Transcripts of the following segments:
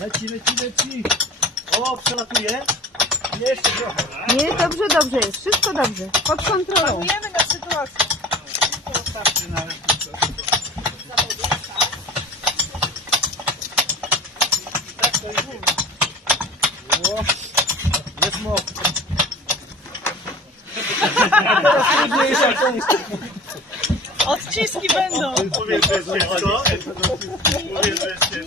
Leci, leci, leci. O, przelatuje. Jeszcze trochę. A? Nie, dobrze, dobrze jest. Wszystko dobrze. Pod kontrolą. Panujemy na sytuację. O, tak na o, jest mocno. Odciski będą. Powiedz, że jest wszystko. Powiedz, że jest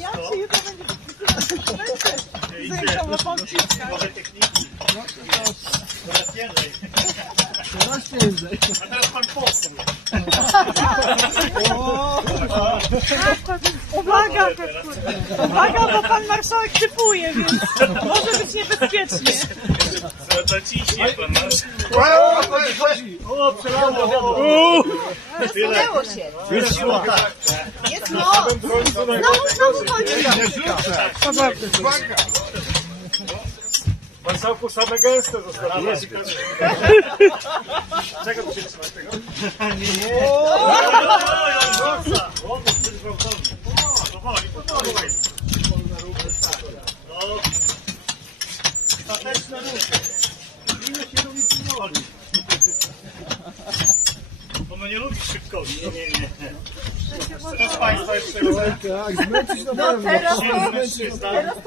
w proszę, coś, tak. proszę, proszę. Proszę, teraz pan poseł. uwaga, to... Uwaga, bo pan marszałek typuje, więc może być niebezpiecznie zaciśnie pan nas. O, to jest chodzi. O, przelało. Rozpłynęło się. Wyszło tak. Jedno. Znowu, znowu chodzi. Nie rzucasz. Uwaga. Marszałku, same gęste zostały. Czego ty się trzymasz tego? Nie. O, jak rzuca. O, Powoli, powoli. Ostateczne ruchy chodzi. Bo nie lubi szybko. Nie, nie, nie. Kto ja do... z Państwa jeszcze? No, tak, zmęczyć